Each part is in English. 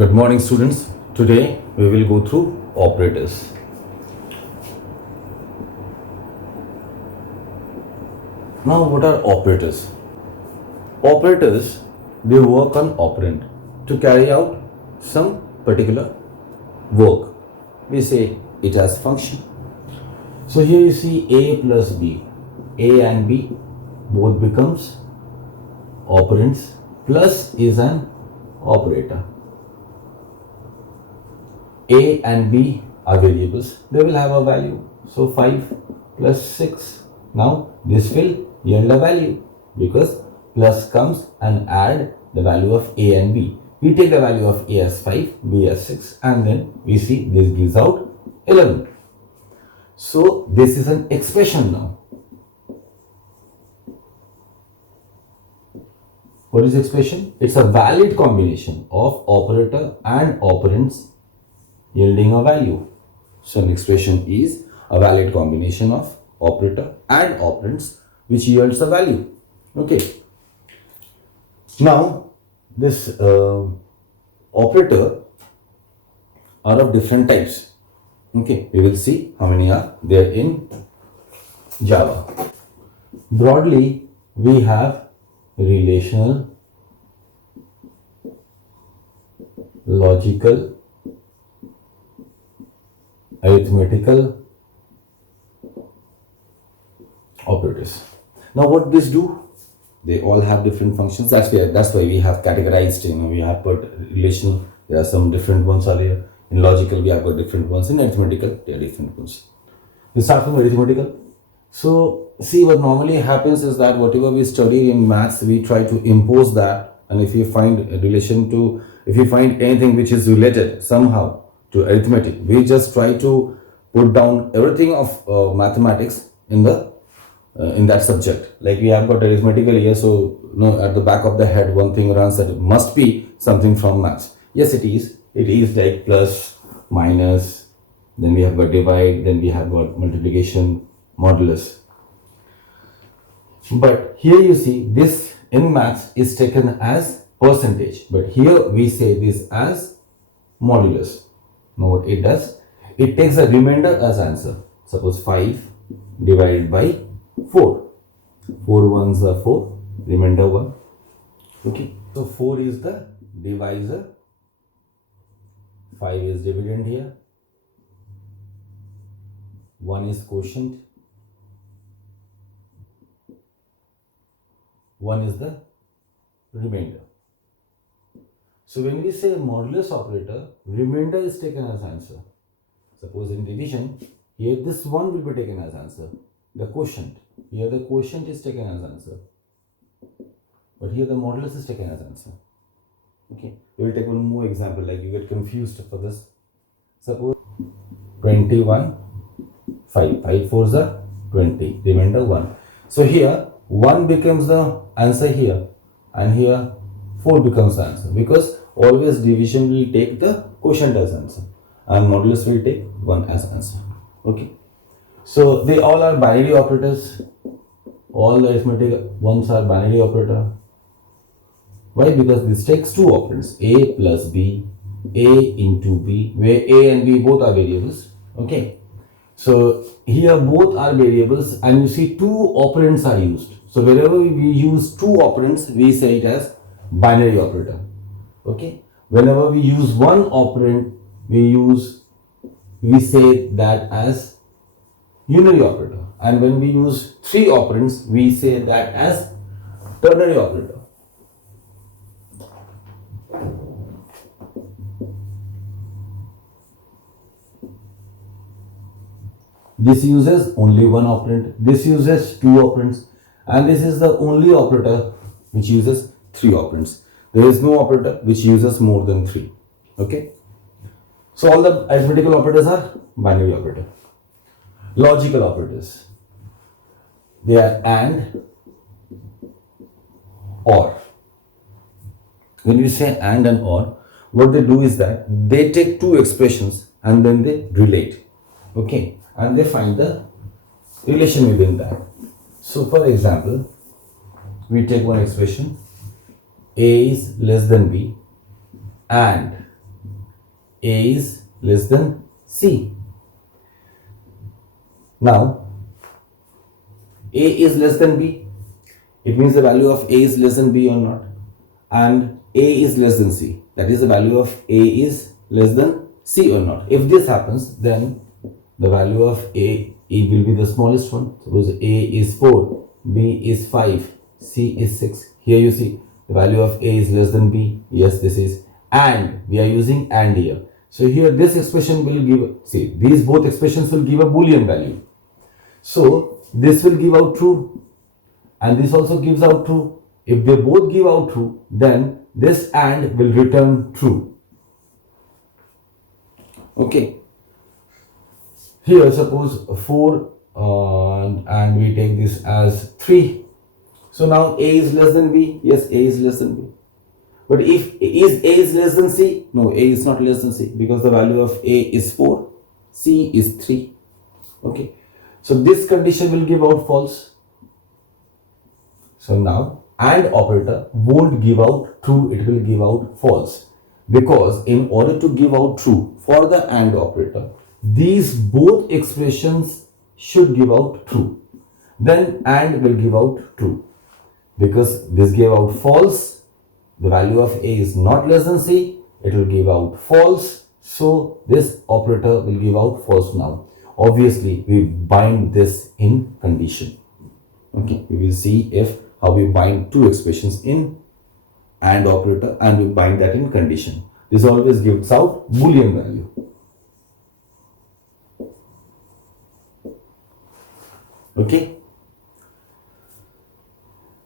Good morning, students. Today we will go through operators. Now, what are operators? Operators, they work on operand to carry out some particular work. We say it has function. So here you see A plus B. A and B both becomes operands. Plus is an operator. A and B are variables. They will have a value. So 5 plus 6. Now this will yield a value because plus comes and add the value of A and B. We take the value of A as 5, B as 6, and then we see this gives out 11. So this is an expression now. What is expression? It's a valid combination of operator and operands yielding a value. So an expression is a valid combination of operator and operands which yields a value. Okay. Now this operator are of different types. Okay, we will see how many are there in Java. Broadly, we have relational, logical, arithmetical operators. Now what these do? They all have different functions. That's why we have categorized, we have put relational, there are some different ones are here. In logical, we have got different ones. In arithmetical, there are different ones. We start from arithmetical. So see, what normally happens is that whatever we study in maths, we try to impose that, and if you find a relation to, if you find anything which is related somehow to arithmetic, we just try to put down everything of mathematics in the in that subject. Like we have got arithmetical here, so at the back of the head one thing runs that it must be something from maths. Yes, it is. It is like plus, minus, then we have got divide, then we have got multiplication, modulus. But here you see this in maths is taken as percentage, but here we say this as modulus. Now what it does, it takes a remainder as answer. Suppose 5 divided by 4. 4 ones are 4, remainder 1. Okay, so 4 is the divisor, 5 is dividend here, 1 is quotient, 1 is the remainder. So when we say modulus operator, remainder is taken as answer. Suppose in division, here this 1 will be taken as answer. The quotient, here the quotient is taken as answer. But here the modulus is taken as answer. Okay, we will take one more example, like you get confused for this. Suppose 21, 5 4s are 20, remainder 1. So here 1 becomes the answer here, and here 4 becomes the answer, because always division will take the quotient as answer and modulus will take 1 as answer. Okay, so they all are binary operators. All the arithmetic ones are binary operator. Why? Because this takes two operands, A plus B, A into B, where A and B both are variables. Okay, so here both are variables, and you see two operands are used. So wherever we use two operands, we say it as binary operator. Okay, whenever we use one operand, we say that as unary operator, and when we use three operands, we say that as ternary operator. This uses only one operand, this uses two operands, and this is the only operator which uses three operands. There is no operator which uses more than 3. Okay, so all the arithmetical operators are binary operator. Logical operators, they are and, or. When we say and or, what they do is that they take two expressions and then they relate. Okay, and they find the relation within that. So for example, we take one expression, A is less than B and A is less than C. Now, A is less than B. It means the value of A is less than B or not. And A is less than C. That is, the value of A is less than C or not. If this happens, then the value of A will be the smallest one. Suppose A is 4, B is 5, C is 6. Here you see the value of A is less than B. Yes, this is. And we are using AND here. So here this expression will give, see, these both expressions will give a Boolean value. So this will give out true and this also gives out true. If they both give out true, then this AND will return true. Okay. Here suppose 4 and we take this as 3. So now A is less than B. Yes, A is less than B. But if A is less than C? No, A is not less than C because the value of A is 4, C is 3. Okay. So this condition will give out false. So now AND operator won't give out true, it will give out false. Because in order to give out true for the AND operator, these both expressions should give out true. Then AND will give out true. Because this gave out false, the value of A is not less than C, it will give out false. So this operator will give out false now. Obviously, we bind this in condition. Okay, we will see if how we bind two expressions in AND operator and we bind that in condition. This always gives out Boolean value. Okay.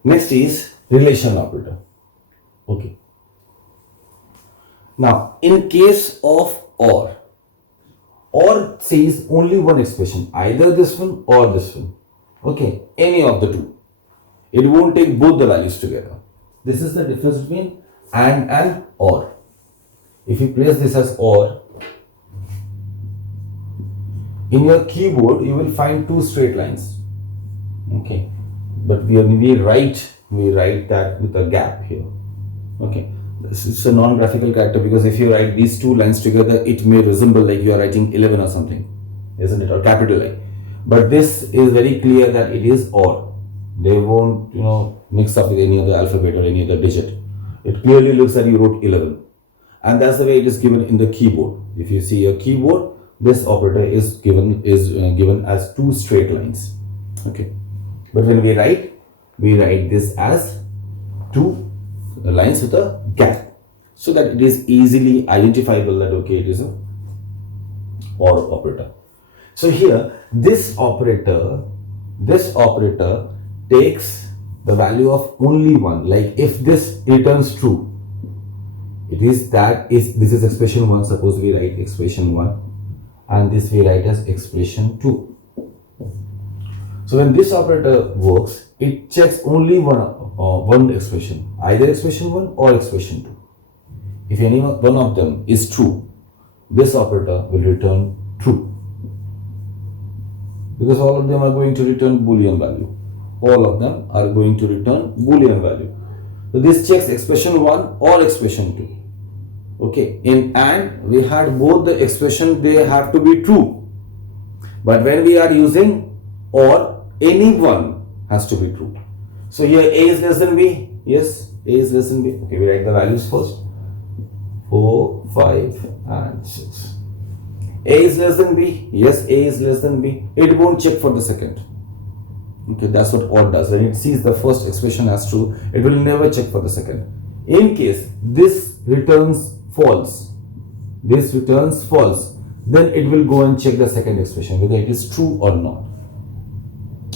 Next is relation operator. Okay. Now, in case of OR says only one expression, either this one or this one. Okay, any of the two. It won't take both the values together. This is the difference between and OR. If you place this as OR, in your keyboard you will find two straight lines. Okay, but we write that with a gap here. Okay, this is a non-graphical character because if you write these two lines together, it may resemble like you are writing 11 or something, isn't it, or capital I. But this is very clear that it is OR. They won't, mix up with any other alphabet or any other digit. It clearly looks that you wrote 11, and that's the way it is given in the keyboard. If you see your keyboard, this operator is given as two straight lines. Okay, but when we write this as two lines with a gap, so that it is easily identifiable that okay, it is a OR operator. So here this operator takes the value of only one. Like if this returns true, this is expression 1. Suppose we write expression 1 and this we write as expression 2. So when this operator works, it checks only one expression, either expression 1 or expression 2. If any one of them is true, this operator will return true. Because all of them are going to return Boolean value. All of them are going to return Boolean value. So this checks expression 1 or expression 2. Okay, in AND we had both the expression, they have to be true. But when we are using OR, any one has to be true. So here A is less than B. Yes, A is less than B. Okay, we write the values first. 4, 5 and 6. A is less than B. Yes, A is less than B. It won't check for the second. Okay, that's what OR does. When it sees the first expression as true, it will never check for the second. In case this returns false, then it will go and check the second expression whether it is true or not.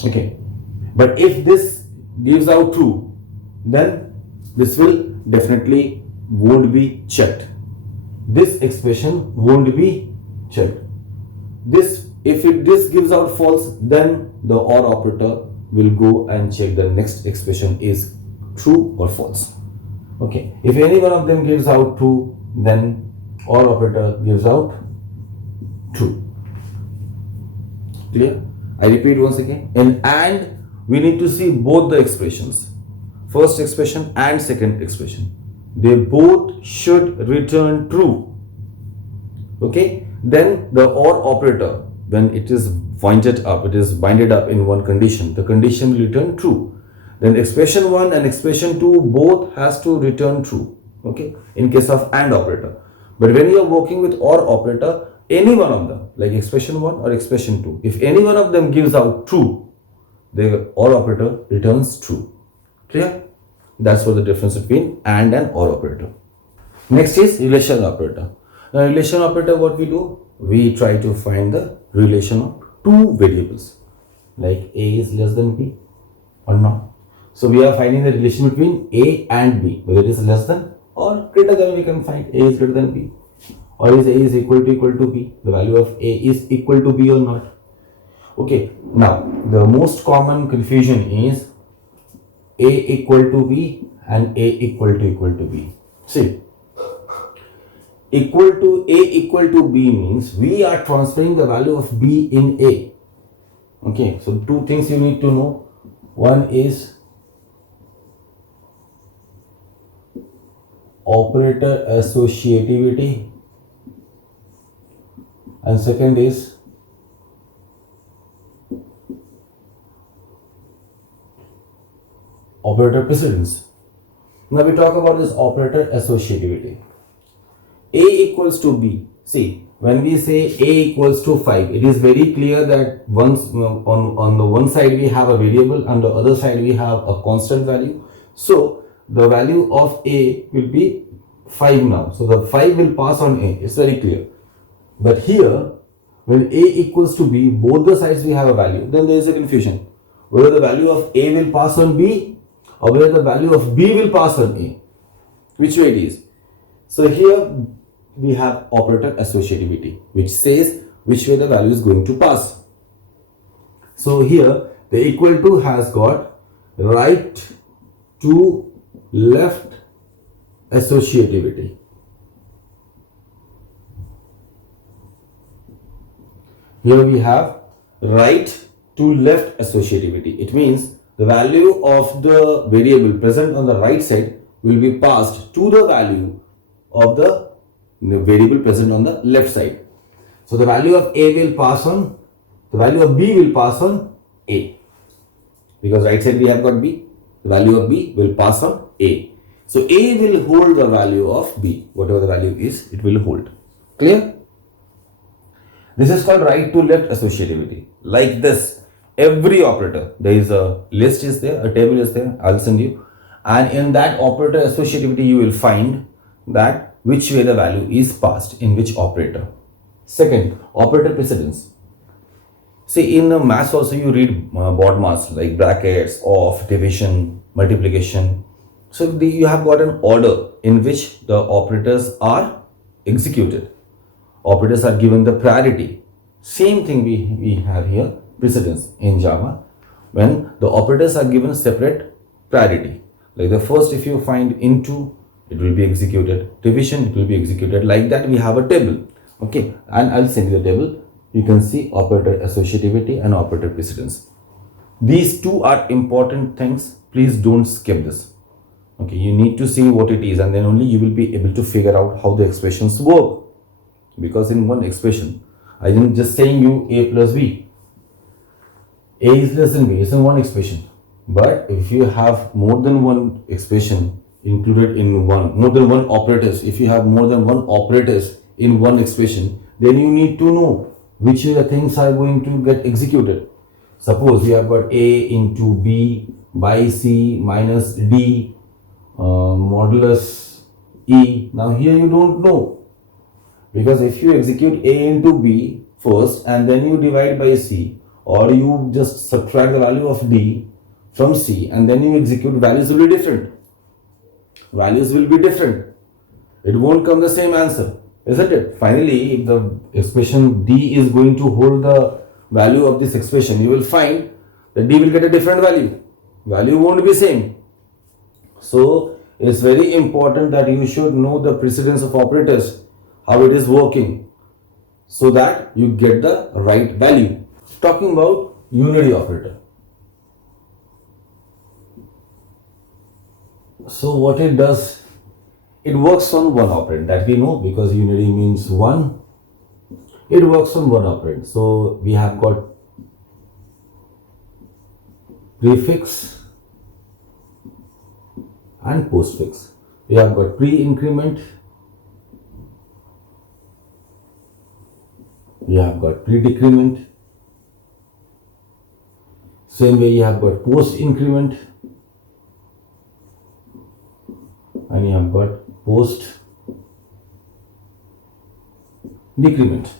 Okay, but if this gives out true, then this will definitely won't be checked. This expression won't be checked. This gives out false, then the OR operator will go and check the next expression is true or false. Okay, if any one of them gives out true, then OR operator gives out true. Clear? I repeat once again. In AND, we need to see both the expressions, first expression and second expression. They both should return true. Okay, then the OR operator, when it is binded up in one condition, the condition will return true. Then expression 1 and expression 2 both has to return true, okay, in case of AND operator. But when you are working with OR operator, any one of them, like expression 1 or expression 2, if any one of them gives out true, the OR operator returns true. Clear? That's what the difference between AND and OR operator. Next is relation operator. Now, relation operator, what we do? We try to find the relation of two variables, like A is less than B or not. So we are finding the relation between A and B, whether it is less than or greater than. We can find A is greater than B, or is A is equal to B. The value of A is equal to B or not. Okay. Now the most common confusion is A equal to B and A equal to B. See, equal to A equal to B means we are transferring the value of B in A. Okay, so two things you need to know. One is operator associativity, and second is operator precedence. Now we talk about this operator associativity. A equals to B. See, when we say A equals to 5, it is very clear that once on the one side we have a variable, on the other side we have a constant value. So the value of A will be 5 now. So the 5 will pass on A. It's very clear. But here, when A equals to B, both the sides we have a value, then there is a confusion. Whether the value of A will pass on B or whether the value of B will pass on A. Which way it is? So here we have operator associativity, which says which way the value is going to pass. So here the equal to has got right to left associativity. Here we have right to left associativity. It means the value of the variable present on the right side will be passed to the value of the variable present on the left side. So the value of A will pass on, the value of B will pass on A. Because right side we have got B, the value of B will pass on A. So A will hold the value of B, whatever the value is, it will hold. Clear? This is called right to left associativity. Like this, every operator, there is a list is there, a table is there, I'll send you. And in that operator associativity, you will find that which way the value is passed in which operator. Second, operator precedence. See, in maths also you read BODMAS like brackets, off, division, multiplication. So you have got an order in which the operators are executed. Operators are given the priority. Same thing we have here, precedence in Java, when the operators are given separate priority. Like the first, if you find into, it will be executed. Division, it will be executed. Like that we have a table. Okay, and I'll send you the table. You can see operator associativity and operator precedence. These two are important things. Please don't skip this. Okay, you need to see what it is, and then only you will be able to figure out how the expressions work. Because in one expression, I am just saying you A plus B. A is less than B. It's in one expression. But if you have more than one expression included in more than one operators, if you have more than one operators in one expression, then you need to know which things are going to get executed. Suppose you have got A into B by C minus D modulus E. Now here you don't know, because if you execute A into B first and then you divide by C, or you just subtract the value of D from C and then you execute, values will be different. Values will be different. It won't come the same answer, isn't it? Finally, if the expression D is going to hold the value of this expression, you will find that D will get a different value. Value won't be same. So it's very important that you should know the precedence of operators, how it is working, so that you get the right value. Talking about unary operator. So what it does, it works on one operand, that we know, because unary means one It works on one operand. So we have got prefix and postfix. We have got pre-increment, we have got pre-decrement. Same way you have got post-increment and you have got post-decrement.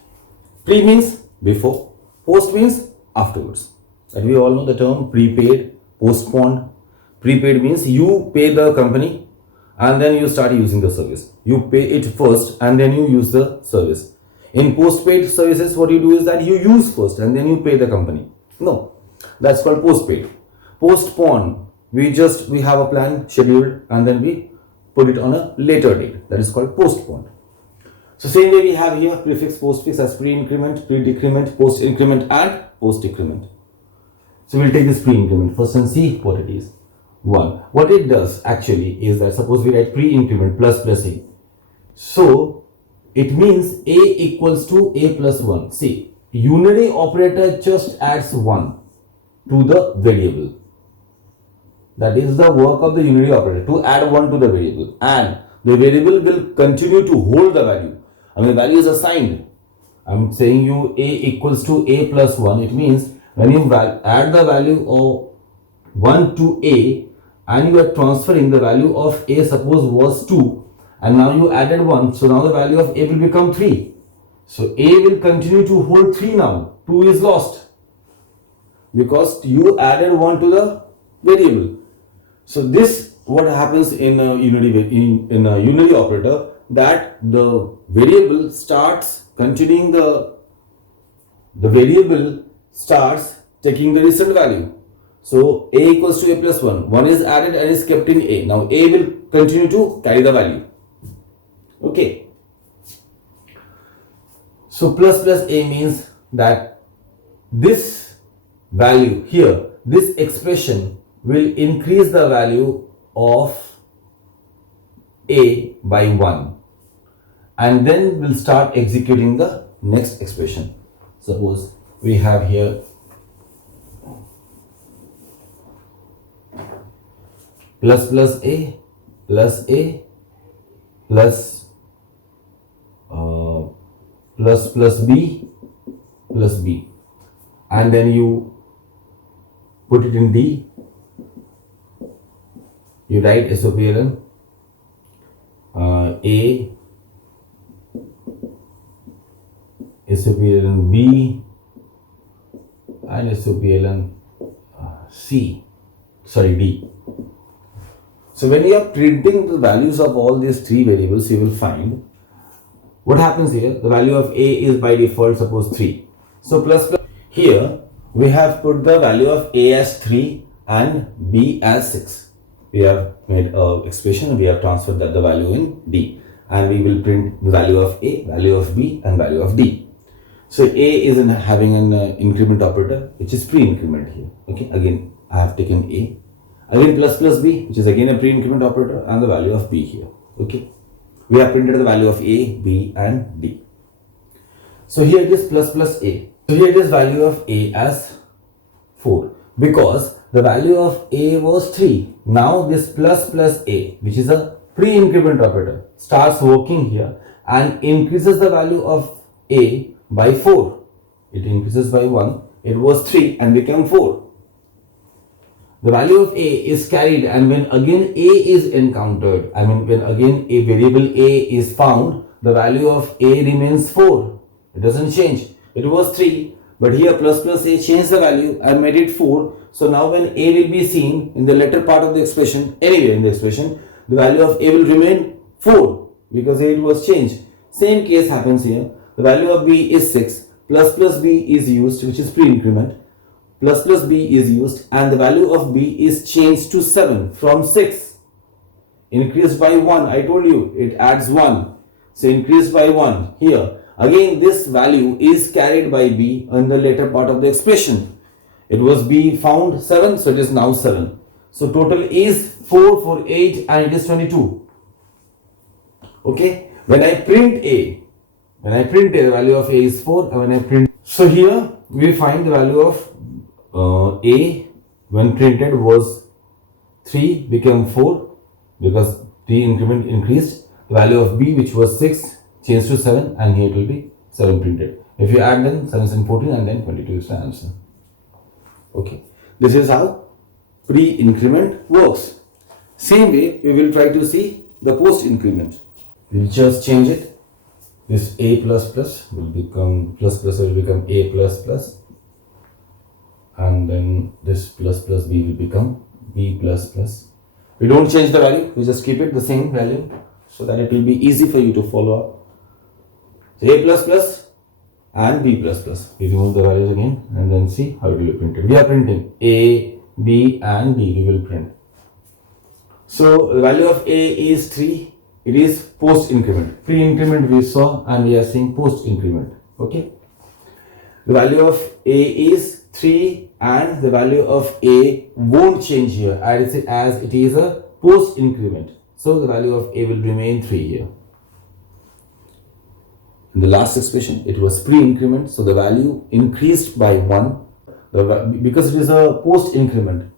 Pre means before, post means afterwards. And we all know the term prepaid, postponed. Prepaid means you pay the company and then you start using the service. You pay it first and then you use the service. In postpaid services, what you do is that you use first and then you pay the company. No, that's called postpaid. Postpone, we have a plan scheduled and then we put it on a later date. That is called postpone. So same way we have here prefix, postfix as pre-increment, pre-decrement, post-increment and post-decrement. So we'll take this pre-increment first and see what it is. 1. What it does actually is that suppose we write pre-increment plus a. So it means a equals to a plus 1. See, unary operator just adds 1 to the variable. That is the work of the unary operator, to add 1 to the variable, and the variable will continue to hold the value. I mean, the value is assigned. I'm saying you a equals to a plus 1. It means when you add the value of 1 to a and you are transferring the value of a, suppose was 2, and now you added 1, so now the value of a will become 3. So a will continue to hold 3 now. 2 is lost because you added 1 to the variable. So this what happens in a unary operator, that the variable starts continuing the variable starts taking the recent value. So a equals to a plus 1. 1 is added and is kept in a. Now a will continue to carry the value. Okay. So plus a means that this value here, this expression will increase the value of a by 1 and then we'll start executing the next expression. Suppose we have here plus a plus b plus b, and then you put it in D. You write SOPLN A, SOPLN B and SOPLN D. So when you are printing the values of all these 3 variables, you will find what happens here. The value of a is by default suppose 3. So plus here we have put the value of a as 3 and b as 6. We have made an expression, we have transferred that the value in D, and we will print the value of a, value of b and value of D. So a is having an increment operator which is pre-increment here. Okay, again I have taken a. Again plus b, which is again a pre-increment operator, and the value of b here. Okay, we have printed the value of a, b and d. So here it is plus a. So here it is value of a as 4 because the value of a was 3. Now this plus a, which is a pre-increment operator, starts working here and increases the value of a by 4. It increases by 1. It was 3 and became 4. The value of a is carried, and when again a is encountered, I mean when again a variable a is found, the value of a remains 4. It doesn't change. It was 3, but here plus a changed the value and made it 4. So now when a will be seen in the later part of the expression, anywhere in the expression, the value of a will remain 4 because it was changed. Same case happens here. The value of b is 6, plus b is used, which is pre-increment. Plus b is used and the value of b is changed to 7 from 6. Increased by 1, I told you it adds 1. So increased by 1 here. Again this value is carried by b in the later part of the expression. It was b found 7, so it is now 7. So total is 4 for 8 and it is 22. Okay. When I print a, When I print a, the value of a is 4, and when I print, so here we find the value of a when printed was 3 became 4 because the increment increased. The value of b, which was 6, changed to 7, and here it will be 7 printed. If you add then 7 and 14, and then 22 is the answer. Okay, this is how pre-increment works. Same way we will try to see the post-increment. We will just change it. This a plus plus will become a plus plus, and then this plus plus b will become b plus plus. We don't change the value, we just keep it the same value so that it will be easy for you to follow up. So a plus plus and b plus plus. We remove the values again and then see how it will be printed. We are printing a, b and b, we will print. So the value of a is 3. It is post increment. Pre increment we saw, and we are seeing post increment. Okay. The value of a is 3, and the value of a won't change here as it is a post increment. So the value of a will remain 3 here. In the last expression, it was pre increment, so the value increased by 1 because it is a post increment.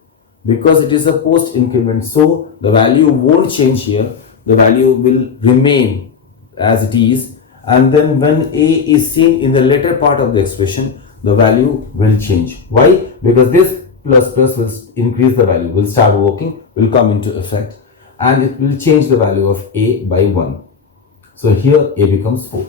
Because it is a post increment, so the value won't change here. The value will remain as it is, and then when a is seen in the later part of the expression, the value will change. Why? Because this plus plus will increase the value, will start working, will come into effect, and it will change the value of a by 1. So here a becomes 4.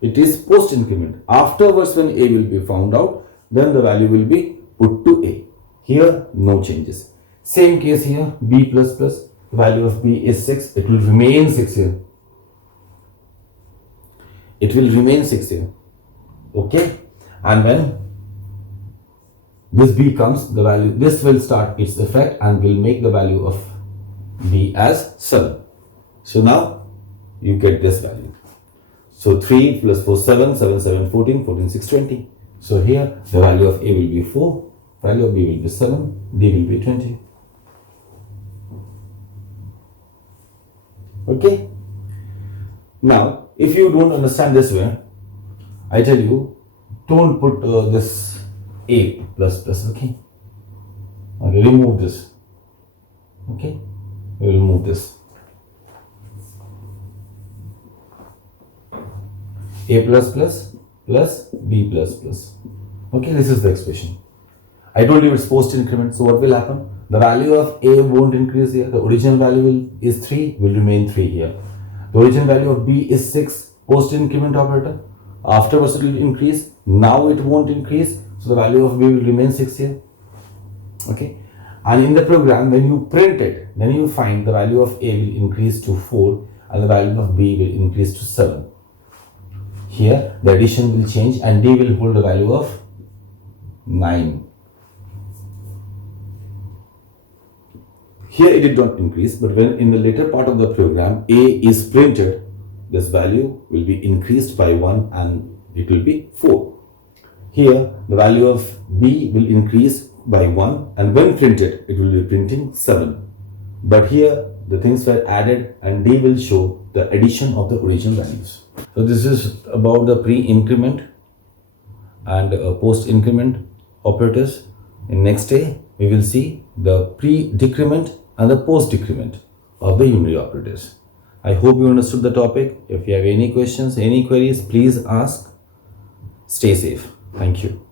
It is post increment. Afterwards, when a will be found out, then the value will be put to a. Here no changes. Same case here, b plus plus. The value of b is 6. It will remain 6 here. It will remain 6 here. Okay. And when this b comes, the value, this will start its effect and will make the value of b as 7. So now you get this value. So 3 plus 4, 7, 7, 7, 14, 14, 6, 20. So here the value of a will be 4, value of b will be 7, d will be 20. Okay. Now, if you don't understand this way, I tell you, don't put this a plus plus. Okay. Okay. Remove this. Okay. We will remove this. A plus plus plus b plus plus. Okay. This is the expression. I told you it's post increment. So what will happen? The value of a won't increase here. The original value is 3, will remain 3 here. The original value of b is 6, post increment operator. Afterwards it will increase. Now it won't increase. So the value of b will remain 6 here. Okay. And in the program, when you print it, then you find the value of a will increase to 4 and the value of b will increase to 7. Here the addition will change and d will hold the value of 9. Here it did not increase, but when in the later part of the program a is printed, this value will be increased by 1 and it will be 4. Here the value of b will increase by 1 and when printed it will be printing 7. But here the things were added and d will show the addition of the original values. So this is about the pre-increment and post-increment operators. In next day we will see the pre-decrement and the post-decrement of the unary operators. I hope you understood the topic. If you have any questions, any queries, please ask. Stay safe. Thank you.